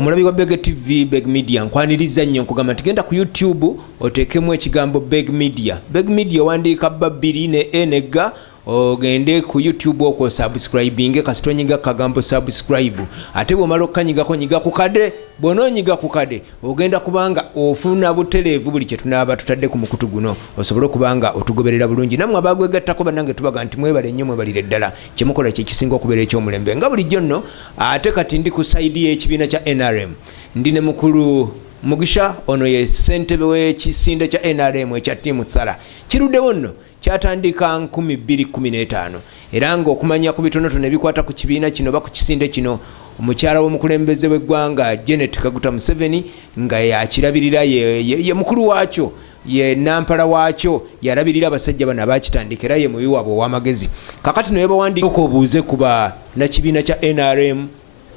omulabi wa Beg TV Beg Media nkwaniriza nnyo nkugamba nti genda ku YouTube oteekemu ekigambo Beg Media. Beg Media wandiika babiri ne enega ogende ku YouTube okwo subscribing kasitonyiga kagambo subscribe ate bwomala okukanyigako nyiga ku kade bw'onoonyiga ku kade ogenda kubanga ofuna butereevu buli kye tunaaba tutadde ku mukutu guno osobole okubanga otugoberera bulungi nammwe abagwegattako bannange tubaga nti mwebale nnyo mwebalire ddala kyemukola kye kisinga okubeera eky'omulembe nga bulijjo nno ate kati ndi ku sayidi y'ekibiina kya NRM ndi ne mukulu Mugisha ono ye ssentebe w'ekisinde kya NRM ekya ttiimu Thara kiruddewo nno kyatandika 2015 era ng'okumanya ku bitonotono ebikwata ku kibiina kino oba ku kisinde kino omukyala w'omukulembeze w'eggwanga Janet Kaguta Museveni nga yakirabirira ye mukulu waakyo ye nampala waakyo yarabirira abasajja bano abakitandika era ye mubi waabwe ow'amagezi kakati naye bawandiika obuuze kuba nakibiina kya NRM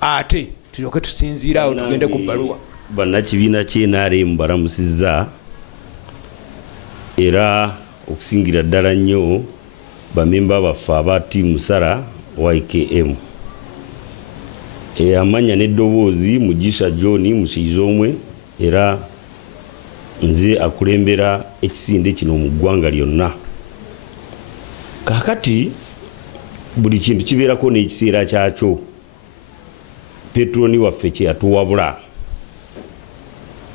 ate tulyoke tusinziira awo tugende ku bbaluwa bannakibiina kya NRM baramusizza era okusingira ddala nnyo bamemba baffe aba ttiimu Sara YKM amanya n'eddoboozi Mugisha John musiizi omwe era nze akulembera ekisinde kino mu ggwanga lyonna kakati buli kintu kibeerako n'ekiseera kyakyo petroni waffe kye yatuwabula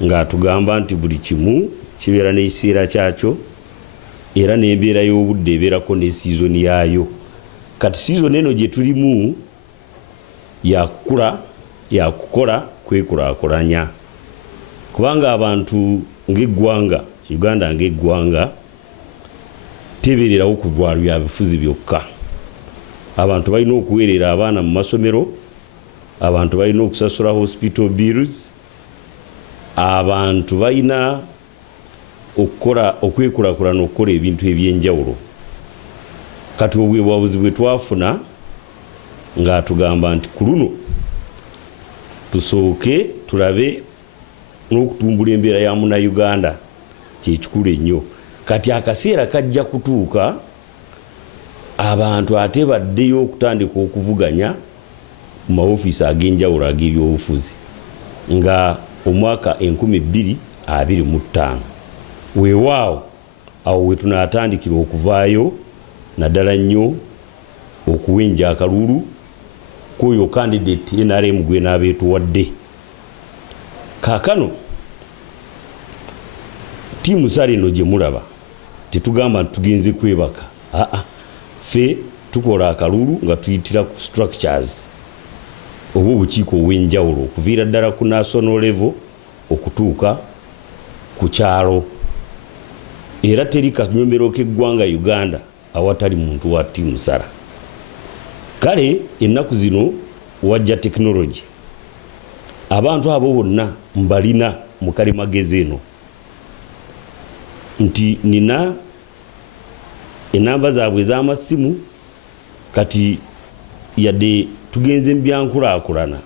ng'atugamba nti buli kimu kibeera n'ekiseera kyakyo era n'embeera y'obudde ebeerako ne season yaayo kati season eno gye tulimu yakukola kwekulaakulanya kubanga abantu ng'eggwanga Uganda ng'eggwanga tebeererawo ku bya bifuzi byokka abantu balina okuweerera abaana mu masomero abantu balina okusasula hospital bills abantu balina okwekulaakulana okukola ebintu eby'enjawulo kati obwebuwabuzi bwe twafuna ng'atugamba nti ku luno tusooke tulabe n'okutumbula embeera ya munnayuganda kyekikulu ennyo kati akaseera kajja kutuuka abantu ate baddeyo okutandika okuvuganya mu maofiisi ag'enjawulo ag'ebyobufuzi nga omwaka 2025 weewaawo awo we tunaatandikira okuvaayo naddala nnyo okuwenja akalulu k'oyo candidate NRM gwe n'abeetuwadde kaakano ttiimu Sara eno gye mulaba tetugamba nti tugenze kwebaka ffe tukola akalulu nga tuyitira ku structures oba obukiiko obw'enjawulo okuviira ddala ku national level okutuuka ku kyalo era teri kanyombero k'eggwanga Uganda awatali muntu wa ttiimu Sara kale ennaku zino wajja technology abantu abo bonna mbalina mu kalimagezi eno nti nina enamba zaabwe ez'amasimu kati yadde tugenze mu byankulaakulana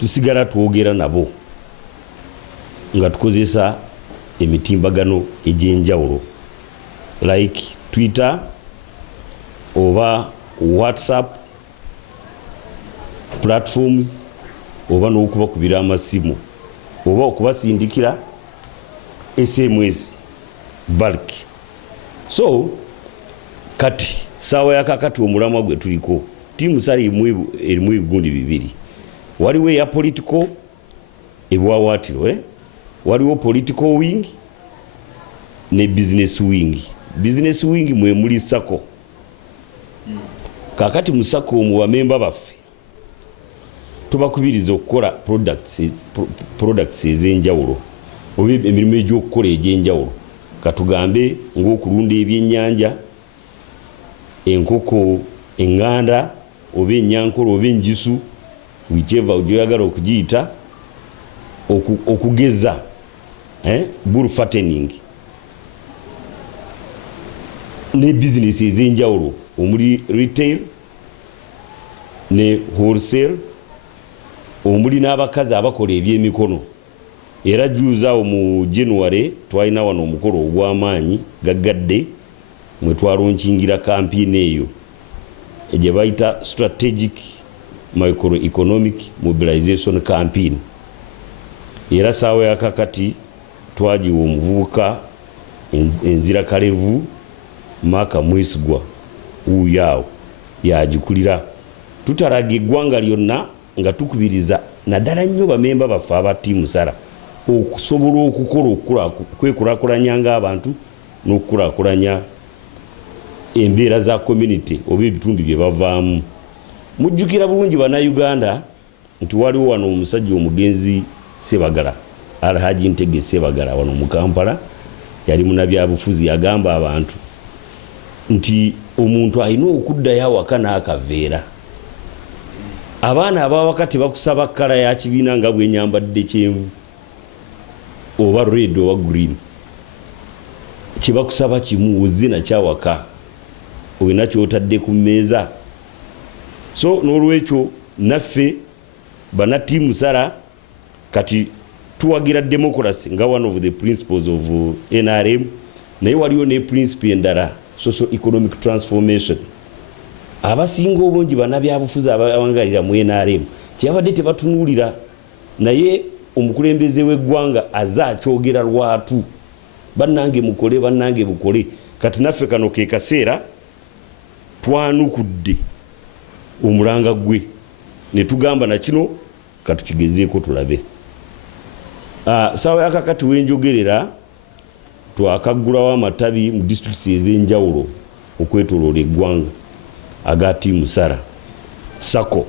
tusigala twogera nabo nga tukozesa emitimbagano egy'enjawulo like Twitter oba WhatsApp platforms oba n'okubakubira amasimu oba okubasindikira SMS bulk so kati saawa yakakati omulamwa gwe tuliko ttiimu Sara erimu ebigundi bibiri waliwo eya political ebwawaatiro waliwo political wing ne business wing mwe muli sako kakati mu sako omwo bamemba baffe tubakubiriza okukola products ez'enjawulo oba emirimu egy'okukola egy'enjawulo katugambe ng'okulunda ebyennyanja enkoko eŋŋanda oba ennyankolo oba enjisu whichever gyoyagala okugiyita okugeza bull fattening ne bizinesi ez'enjawulo omuli retail ne wholesale omuli n'abakazi abakola ebyemikono era juuzaawo mu January twalina wano omukolo ogw'amaanyi gaggadde mwe twalonkingira kampiini eyo gye bayita strategic microeconomic mobilization campaign era saawa yakakati twagiwa omuvubuka enzira kalevu Maka Mwesigwa uyaawo yagikulira tutalaga eggwanga lyonna nga tukubiriza naddala nnyo bamemba baffe aba ttiimu Sara okusobola okukola kwekulaakulanya ng'abantu n'okukulaakulanya embeera za community oba ebitundu bye bavaamu. Mujjukira bulungi bannayuganda nti waliwo wano omusajja omugenzi Sebagala Alhaji Ntege Sebagala wano mu Kampala yali munnabyabufuzi yagamba abantu nti omuntu alina okuddayo awaka n'akaveera. Abaana abawakati bakusaba kkala ya kibiina nga bwenyambadde kyenvu oba red oba green, kibakusaba kimu wozze nakyawaka olina kyotadde ku mmeeza. So n'olwekyo naffe bannattiimu Sara kati tuwagira democracy nga one of the principles of NRM, naye waliwo ne principle endala socio-economic transformation. Abasinga obungi bannabyabufuzi abawangalira mu NRM kyabadde tebatunuulira, naye omukulembeze w'eggwanga aza akyogera lwatu bannange mukole bannange bukole. Kati naffe kano ke kaseera twanukudde omulanga gwe ne tugamba na kino katukigezeeko tulabe. Saawa yakakati wenjogerera twakaggulawo amatabi mu districts ez'enjawulo okwetoloola eggwanga aga ttiimu Sara Sako.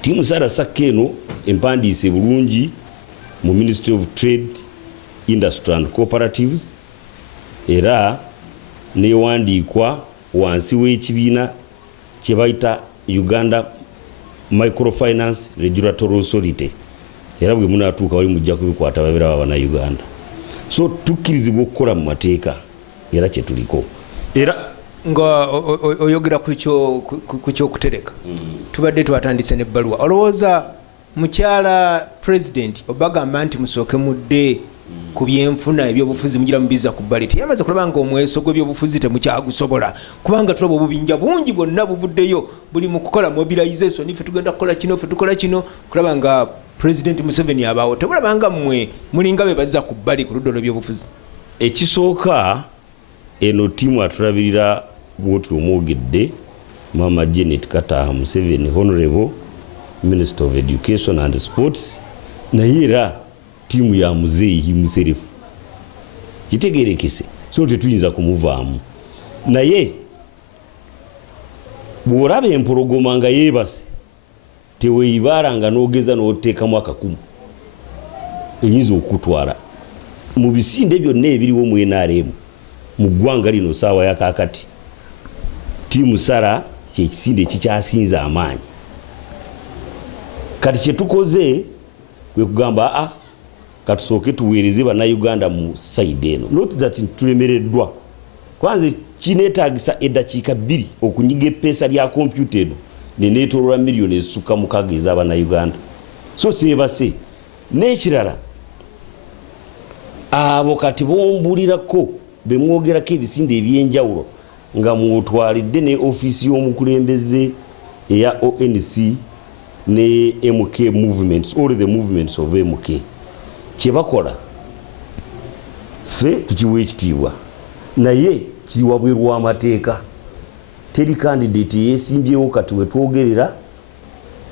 Ttiimu Sara Sako eno empandiise bulungi mu Ministry of Trade, Industry and Cooperatives era newandiikwa wansi w'ekibiina kye bayita Uganda Microfinance Regulatory Authority, era bwe munaatuuka wali mujja kubikwata babeera b'Abannayuganda. So tukkirizibwa okukola mu mateeka era kye tuliko. Era nga oyogera ku kyokutereka tubadde twatandise n'ebbaluwa olowooza mukyala president obagamba nti musooke mudde ku byenfuna ebyobufuzi mugira mubiza ku bbali teyamaze kulaba nga omweso gw'ebyobufuzi temukyagusobola kubanga tulaba obubinja bungi bwonna buvuddeyo buli mu kukola mobilization ife tugenda kukola kino fe tukola kino kulaba nga president Museveni abaawo temulaba nga mmwe mulinga be bazza ku bbali ku ludda lw'ebyobufuzi. Ekisooka eno ttiimu atulabirira bwoti omwogedde Mama Janet Kataha Museveni, Honorable Minister of Education and Sports, naye era ttiimu ya muzeeyi muserefu kitegeerekese, so tetuyinza kumuvaamu. Naye bw'olaba empologoma nga yeebase teweeyibaala nga n'ogeza n'oteekamu akakumu eyinza okutwala mu bisinde byonna ebiriwo mu NRM mu ggwanga lino saawa yakakati. Ttiimu Sara kyekisinde ekikyasinza amaanyi. Kati kye tukoze kwe kugamba katusooke tuweereze bannayuganda mu sayidi eno, not that tulemereddwa. Kwanza kineetaagisa eddakiika 2 okunyiga eppeesa lya kompyuta eno neneetolola miliyoni ezisukka mukaaga ez'Abannayuganda. So seebase n'ekirala abo kati bombulirako bemwogerako ebisinde ebyenjawulo nga mwotwalidde ne ofiisi y'omukulembeze eya ONC ne MK movements, all the movements of MK kyebakola ffe tukiwa ekitiibwa, naye kiri wabweru w'amateeka. Teri candidate yeesimbyewo kati wetwogerera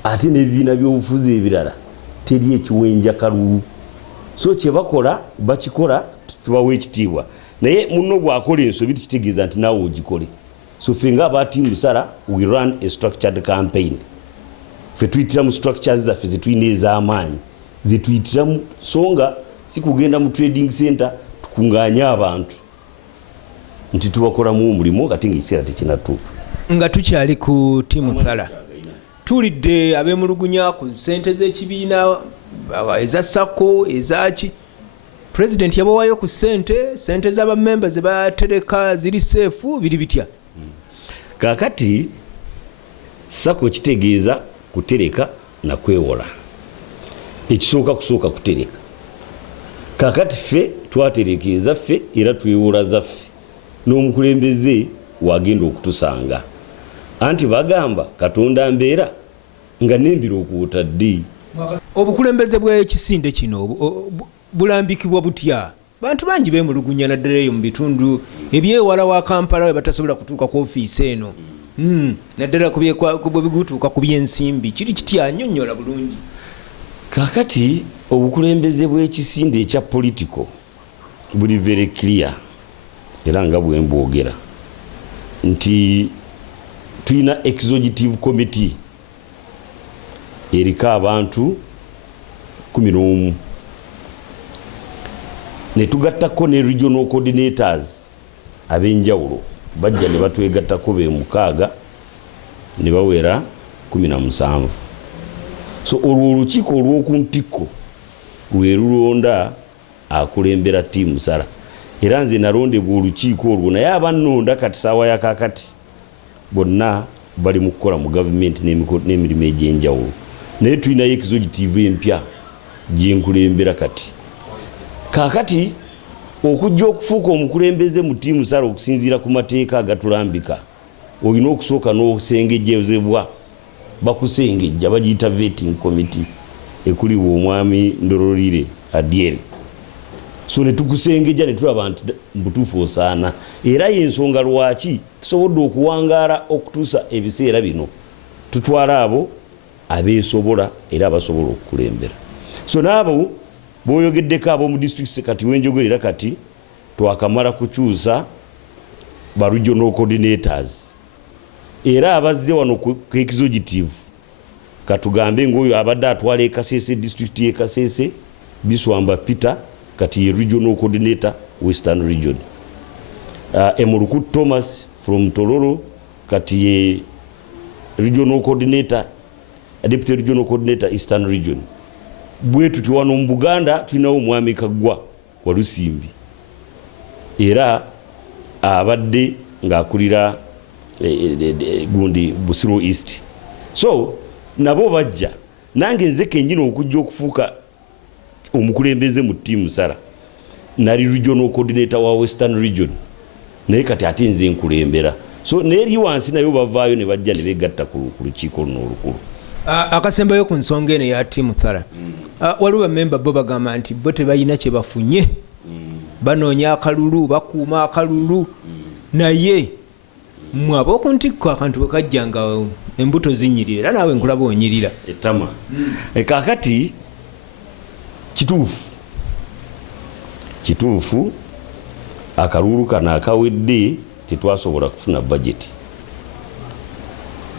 ate n'ebibiina by'obufuzi ebirala teri ekiwenja kalulu. So kyebakola bakikola tubawa ekitiibwa, naye munno bw'akola ensobi tikitegeeza nti naawe ogikole. So ffe ng'aba ttiimu Sara we run a structured campaign. Ffe tuyitira mu structures zaffe zetulina ez'amaanyi zetuyitiramu, so nga si kugenda mu trading center tukungaanya abantu nti tubakolamu omulimu kati ng'ekiseera tekinatuuka. Nga tukyali ku ttiimu Sara tulidde abemulugunya ku ssente z'ekibiina eza Sako ezaki president yabawaayo ku ssente z'abamemba ze batereka ziri seefu biri bitya? Kakati Sako kitegeeza kutereka na kwewola. Ekisooka kusooka kutereka. Kakati ffe twaterekeeza ffe era twewola zaffe n'omukulembeze wagenda okutusanga anti bagamba Katonda mbeera nga nembira okuwotadde. obukulembeze bw'ekisinde kino bulambikibwa butya? Bantu bangi beemulugunya naddala eyo mu bitundu ebyewala wa Kampala we batasobola kutuuka ku ofiisi eno. Naddala bwe bigutuuka ku by'ensimbi kiri kitya? Annyonnyola bulungi. Kaakati obukulembeze bw'ekisinde ekya political buli very clear era nga bwe mbwogera nti tulina executive committee eriko abantu 11 ne tugattako ne regional coordinators ab'enjawulo bajja ne batwegattako be 6 ne bawera 17. So olwo olukiiko olw'okuntikko lwe lulonda akulembera ttiimu Sara era nze nalondebwa olukiiko olwo naye abannonda kati saawa ya kaakati bonna bali mu kukola mu gavumenti n'emirimu egy'enjawulo naye tulinayo executive empya gyenkulembera kati. Kaakati okujja okufuuka omukulembeze mu ttiimu Sara okusinziira ku mateeka agatulambika olina okusooka n'osengejjezebwa bakusengejja bagiyita vetting committee ekuliwa omwami Ndololire Adiel. So ne tukusengejja ne tulaba nti butuufu osaana era y'ensonga lwaki tusobodde okuwangaala okutuusa ebiseera bino tutwala abo abeesobola era abasobola okukulembera. So n'abo b'oyogeddeko ab'omu district kati wenjogerera kati twakamala kukyusa ba regional coordinators era abazze wano ku executive katugambe ng'oyo abadde atwala Kasese district y'e Kasese Biswamba Peter kati ye regional coordinator Western region. Emuluku Thomas from Tororo kati ye regional coordinator deputy regional coordinator Eastern region. Bwe tuti wano mu Buganda tulinawo omwami Kaggwa wa Lusimbi era abadde ng'akulira gundi Busiro East. So nabo bajja nange nze kennyini okujja okufuuka omukulembeze mu ttiimu Sara nali regional coordinator wa Western region naye kati ate nze nkulembera. So n'eri wansi nayo bavaayo ne bajja ne beegatta ku lukiiko luno olukulu. Akasembayo ku nsonga eno ya ttiimu Sara waliwo bammemba bo bagamba nti bo tebalina kye bafunye banoonya akalulu bakuuma akalulu naye mmwe ab'okuntikko akantu bwe kajja nga embuto zinyirira era naawe nkulaba onyirira ettama. Kaakati kituufu akalulu kano akawedde tetwasobola kufuna budget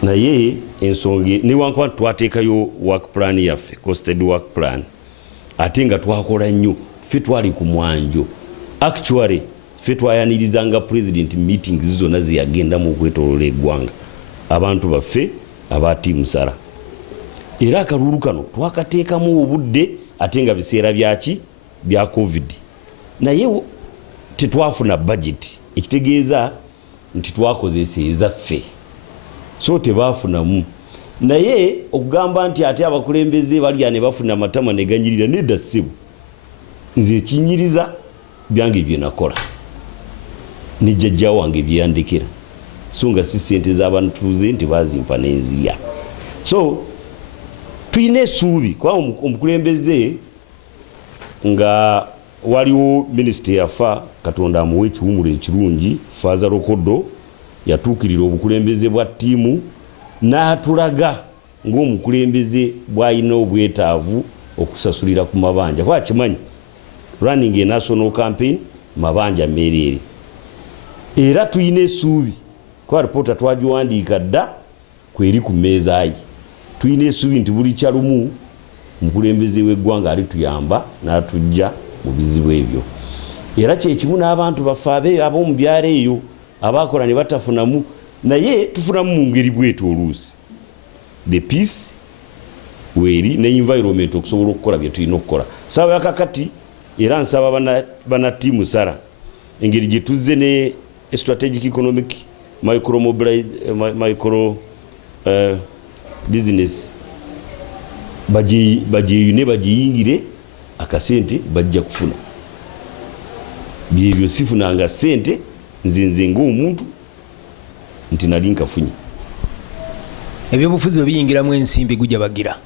naye ensonga newankubadde twateekayo work plan yaffe costed work plan ate nga twakola nnyo ffe twali ku mwanjo actually ffe twayanirizanga president meetings zonna zeyagendamu okwetoolola eggwanga abantu baffe aba ttiimu Sara era akalulu kano twakateekamu obudde ate nga biseera byaki bya covid naye tetwafuna budget ekitegeeza nti twakozesa ezaffe so tebaafunamu naye okugamba nti ate abakulembeze balya ne bafuna amatama ne ganyirira nedda ssebo nze ekinyiriza byange bye nakola ne jjajja wange byeyandekera so nga si ssente z'abantuuze nti baazimpa n'enzirya. So tulina essuubi kuba omukulembeze nga waliwo minisita yafa Katonda amuwe ekiwumula ekirungi Faaza Lokodo yatuukirira obukulembeze bwa ttiimu n'atulaga ng'omukulembeze bw'alina obwetaavu okusasulira ku mabanja kuba kimanyi running a national campaign mabanja meereere era tulina essuubi kuba ripoota twagiwandiika dda kweri ku mmeeza ye tulina essuubi nti buli kyalumu omukulembeze w'eggwanga alituyamba n'atujja mu bizibu ebyo era kyekimu n'abantu baffe ab'omu byalo eyo abaakola ne batafunamu naye tufunamu mu ngeri bwetyo oluusi the peace weeri ne environment okusobola okukola bye tulina okukola. Saawa yakakati era nsaba bana ttiimu Sara engeri gye tuzze ne strategic economic micro business bagyeyune bagiyingire akasente bajja kufuna byebyo sifunanga sente nze ng'omuntu nti nali nkafunye ebyobufuzi bwe biyingiramu ensimbi gujja bagira